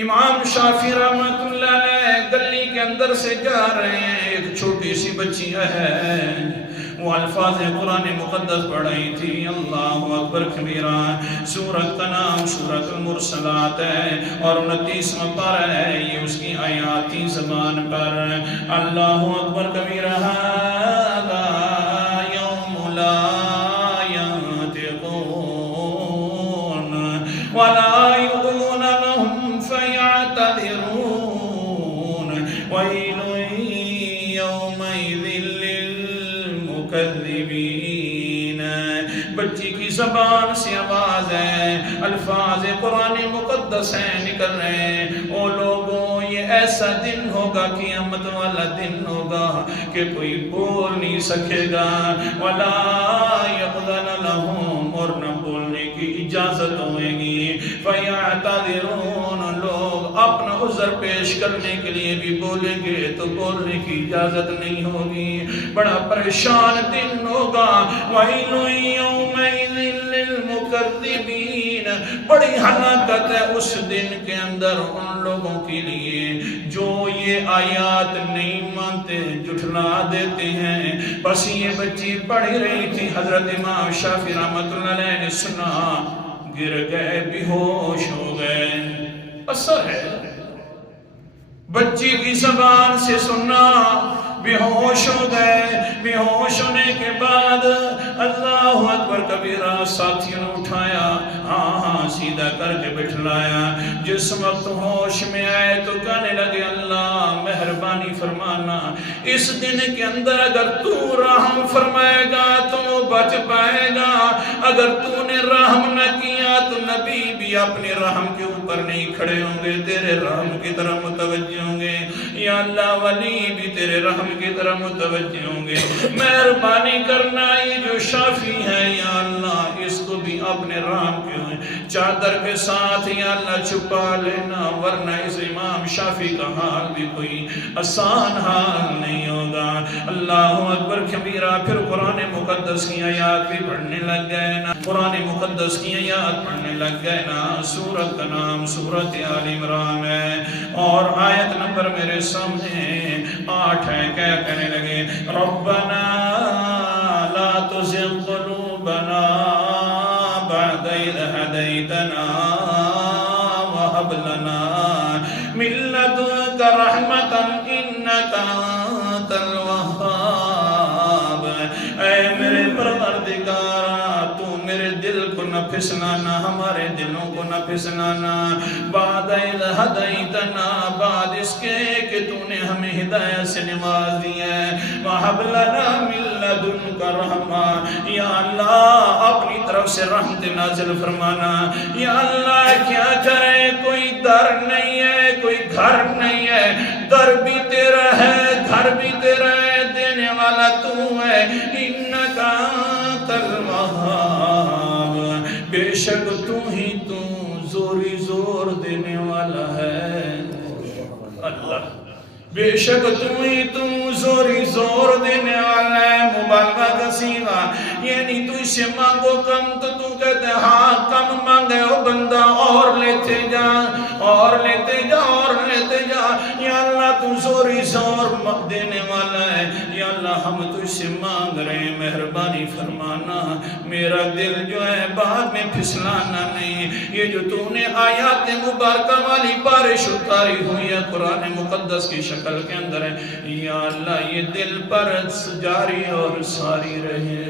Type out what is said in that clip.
امام شافعی رحمۃ اللہ علیہ گلی کے اندر سے جا رہے ہیں، ایک چھوٹی سی بچی ہے، وہ الفاظ قرآن مقدس پڑھ رہی تھی، اللہ اکبر کبیرہ۔ سورت کا نام سورت المرسلات ہے اور 29واں پارہ ہے، یہ اس کی آیاتی زبان پر اللہ اکبر کبیرہ۔ ھذا یوم لا ینطقون ولا یؤذن لهم فیعتذرون ویل یومئذ للمکذبین۔ بچی کی زبان سے آواز ہے، الفاظ قرآن مقدس ہیں نکل رہے ہیں، او لوگوں یہ ایسا دن ہوگا، قیامت والا دن ہوگا کہ کوئی بول نہیں سکے گا، وَلَا يَأْذَنَ لَهُمْ، اور نہ بولنے کی اجازت ہوئے گی، فَيَعْتَذِرُونَ، لوگ اپنا عذر پیش کرنے کے لیے بھی بولیں گے تو بولنے کی اجازت نہیں ہوگی، بڑا پریشان دن ہوگا، وَيْلٌ يَوْمَئِذٍ لِّلْمُكَذِّبِينَ، بڑی ہلاکت ہے اس دن کے اندر ان لوگوں کے لیے جو یہ آیات نہیں مانتے، جھٹلا دیتے ہیں۔ بس یہ بچی پڑھ رہی تھی، حضرت امام شافعی رحمۃ اللہ علیہ نے سنا، گر گئے، بے ہوش ہو گئے۔ اثر ہے بچی کی زبان سے سننا، بے ہوش ہو گئے۔ بے ہوش ہونے کے بعد اللہ اکبر کبیرہ، ساتھیوں نے اٹھایا، ہاں سیدھا کر کے بٹھلایا۔ جس وقت ہوش میں آئے تو کہنے لگے، اللہ مہربانی فرمانا، اس دن کے اندر اگر تو رحم فرمائے گا تو بچ پائے گا، اگر تو نے رحم نہ کیا تو نبی بھی اپنے رحم کے اوپر نہیں کھڑے ہوں گے، تیرے رحم کی طرح متوجہ ہوں گے، یا اللہ ولی بھی تیرے رحم کی طرح متوجہ ہوں گے، مہربانی کرنا، یہ جو شافی ہے یا اللہ اس کو بھی اپنے رحم کے چادر کے ساتھ یا اللہ چھپا لینا، ورنہ اس امام شافی کا حال بھی کوئی آسان حال نہیں ہوگا۔ اللہ اکبر کبیرہ۔ پھر قرآن مقدس کی آیات بھی پڑھنے لگ گئے نا، قرآن مقدس کی آیات پڑھنے لگ گئے نا۔ سورت کا نام سورت آل عمران ہے اور آیت نمبر میرے سامنے 8 ہے۔ کیا کہنے لگے؟ ربنا لا تزغ قلوبنا بعد إذ هديتنا وهب لنا من لدنك رحمة إنك أنت الوهاب۔ اے میرے پروردگار، تو میرے دل کو نہ پھسلانا، ہمارے دلوں کو نہ پھسلانا، بعد إذ هديتنا، بعد اس کے کہ تو نے ہمیں ہدایت سے نواز دیا ہے، وَهَبْ لَنَا مِن لَّدُنْكَ رَحْمَةً، یا اللہ اپنی طرف سے رحمت نازل فرمانا۔ یا اللہ کیا کرے، کوئی در نہیں ہے، کوئی گھر نہیں ہے، در بھی تیرا ہے، گھر بھی تیرا ہے، دینے والا تو ہے، اِنَّكَ أَنتَ الْوَهَّابُ، بے شک تو ہی تو زوری زور دینے والا ہے۔ اللہ بے شک تو ہی تو زوری زور دینے والا ہے۔ مبالغہ کا صیغہ، یعنی تو اسے مانگو کم تو تو کہتے ہاں کم مانگے ہو بندہ، اور لیتے جا اور لیتے جا اور لیتے جا۔ یا اللہ تو زوری زور دینے والا ہے، یا اللہ ہم تو اسے مانگ رہے ہیں، مہربانی فرمانا، میرا دل جو ہے بعد میں پھسلانا نہیں۔ یہ جو تو نے آیات مبارکہ والی بارش اتاری ہوئی ہے قرآن مقدس کی شکل کے اندر ہے، یا اللہ یہ دل پر جاری اور ساری رہے۔